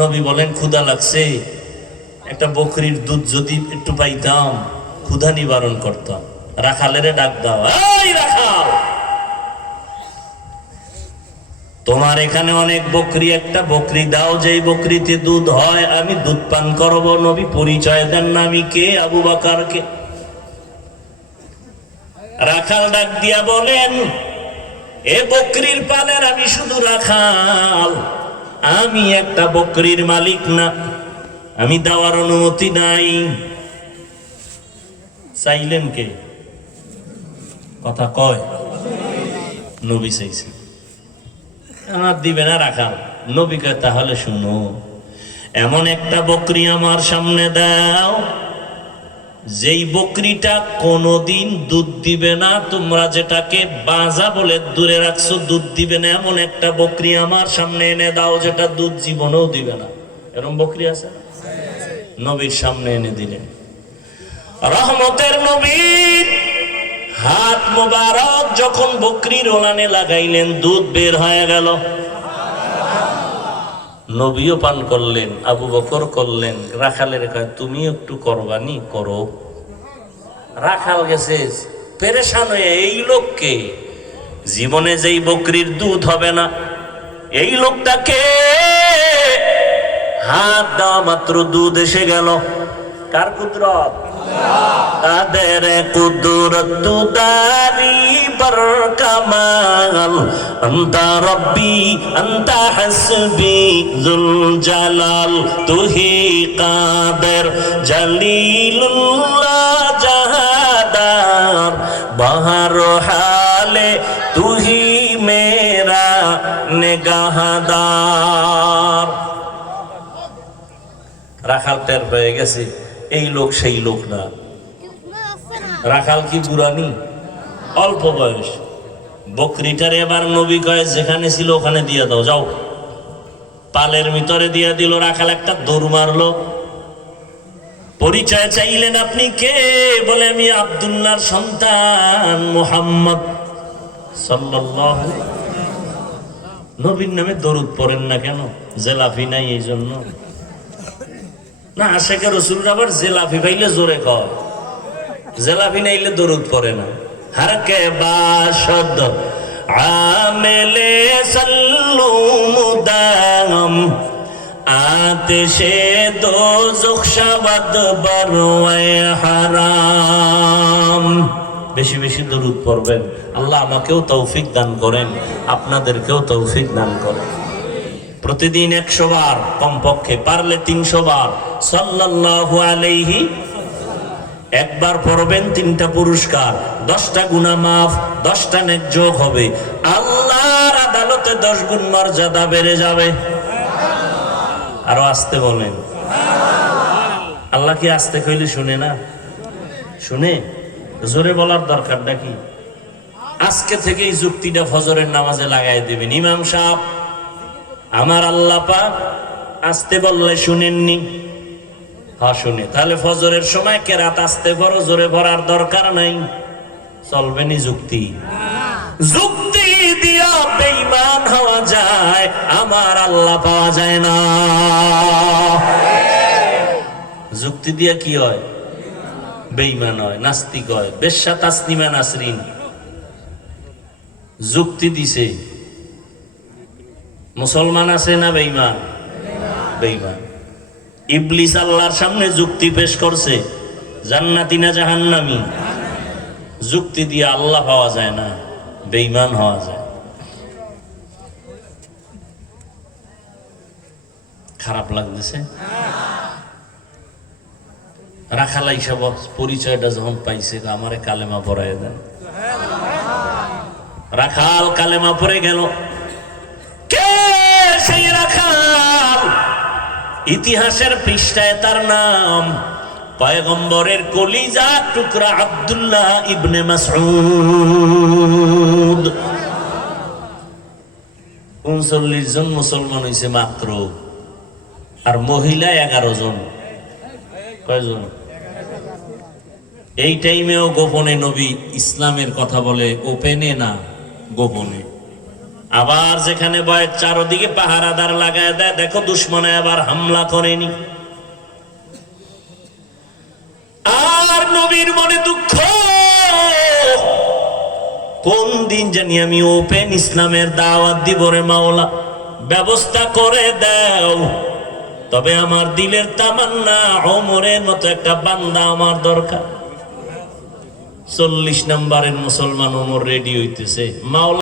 নবী বলেন ক্ষুধা লাগছে, একটা বকরির দুধ যদি একটু পাইতাম ক্ষুধা নিবারণ করতাম। রাখালেরে ডাক দাও, এই রাখাল, তোমার এখানে অনেক বকরি, একটা বকরি দাও যেই বকরিতে দুধ হয়, আমি দুধ পান করব। নবী পরিচয় দেন না আমি কে, আবু বকরকে। রাখাল ডাক দিয়া বলেন, এ বকরির পালের আমি শুধু রাখাল, আমি একটা বকরির মালিক না, আমি দেওয়ার অনুমতি নাই। চাইলেন কে? কথা কয় নবী চাইছে, আমার দিবে না রাখাল। নবী কয় তাহলে শুনো, এমন একটা বকরি আমার সামনে দাও যেই বকরিটা কোনোদিন দুধ দিবে না, তোমরা যেটাকে বাজা বলে দূরে রাখছো, দুধ দিবে না, এমন একটা বকরি আমার সামনে এনে দাও যেটা দুধ জীবনেও দিবে না। এরকম বকরি আছে না? নবীর সামনে এনে দিলেন। রহমতের নবী হাত মোবারক যখন বকরির ওলানে লাগাইলেন, দুধ বের হয়ে গেল। নবীও পান করলেন, আবু বকর করলেন। রাখালের কয় তুমি একটু করবানি, করো। রাখাল গেছে পেরেশান হয়ে, এই লোককে জীবনে যেই বকরির দুধ হবে না, এই লোকটাকে হাত দেওয়া মাত্র দুধ এসে গেল। কার কুদরত? কাদের কুদরত দারি বর কামাল, আনতা রব্বি আনতা হাসবি যুল জালাল, তুহি কাদের জলিলুল্লাহ জাহাদার, বাহর হালে তুহি মেরা নিগাহদার। রাখাল টের পেয়ে গেছে এই লোক সেই লোক না। রাখাল কি বুড়ানি? অল্প বয়স। বকরিটারে এবার নবী কয় যেখানে ছিল ওখানে দিয়ে দাও, যাও। পালের ভিতরে দিয়ে দিল। রাখাল একটা দৌড় মারলো। পরিচয় চাইলেন, আপনি কে? বলে আমি আব্দুল্লাহর সন্তান মুহাম্মদ সাল্লাল্লাহু। নবীর নামে দরুদ পড়েন না কেন? জেলাফি নাই এই জন্য না? আশেকে রসুল আবার জেলাফি পাইলে জোরে কয়, জেলাফি নাইলে দরুদ পড়ে না। হারকে বাসদ আমেলে সাল্লু মুদাম, আতেশে দোজখ শাবাদ বরওয়ায়ে হারাম। বেশি বেশি দরুদ পড়বেন। আল্লাহ আমাকেও তৌফিক দান করেন, আপনাদেরকেও তৌফিক দান করেন। প্রতিদিন 100 বার, কমপক্ষে পারলে 300 বার সাল্লাল্লাহু আলাইহি। একবার পড়বেন 3টা পুরস্কার, 10টা গুনাহ মাফ, 10টা নেক যোগ হবে। আল্লাহর আদালতে 10 গুণ মর্যাদা বেড়ে যাবে। আরো আস্তে বলেন। আল্লাহ কি আস্তে কইলে শুনে না? শুনে। জোরে বলার দরকারটা কি? আজকে থেকেই যুক্তিটা ফজরের নামাজে লাগাই দিবেন। ইমাম সাহেব, আমার আল্লাহ পাক আস্তে বললে শুনেননি? হ্যাঁ শুনে। তাহলে ফজরের সময় কেরাত আস্তে পড়ো, জোরে পড়ার দরকার নাই। চলবে নি যুক্তি? যুক্তি দিয়া বেঈমান হওয়া যায়, আমার আল্লাহ পাওয়া যায় না। যুক্তি দিয়া কি হয়? বেঈমান হয়, নাস্তিক হয়। বেশ্যা তাসনিমা নাসরিন যুক্তি দিছে, মুসলমান আছে না বেঈমান? বেঈমান। ইবলিস আল্লাহর সামনে যুক্তি পেশ করছে, জান্নাতি না জাহান্নামী। যুক্তি দিয়ে আল্লাহ পাওয়া যায় না, বেঈমান হওয়া যায়। খারাপ লাগতেছে? রাখাল হিসাব পরিচয়টা যখন পাইছে, আমারে কালেমা পড়ায় দেন। রাখাল কালেমা পড়ে গেল। কে সেই রাখাল? ইতিহাসের পৃষ্ঠায় তার নাম পয়গম্বরের কলিজা টুকরা আব্দুল্লাহ ইবনে মাসউদ। 39 জন মুসলমান হয়েছে মাত্র, আর মহিলা 11 জন। কয়জন? এই টাইমেও গোপনে নবী ইসলামের কথা বলে, ওপেনে না, গোপনে। আবার যেখানে বয় চারদিকে পাহারাদার লাগায় দেয়, দেখো দুশ্মনে আবার হামলা করেনি। আর নবীর মনে দুঃখ, কোন দিন জানি আমি ওপেন ইসলামের দাওয়াত দিব রে মাওলা, ব্যবস্থা করে দাও। তবে আমার দিলের তামান্না ওমরের মতো একটা বান্দা আমার দরকার। 40 নম্বরের মুসলমান ওমর রেডি হইতেছে, মাওলা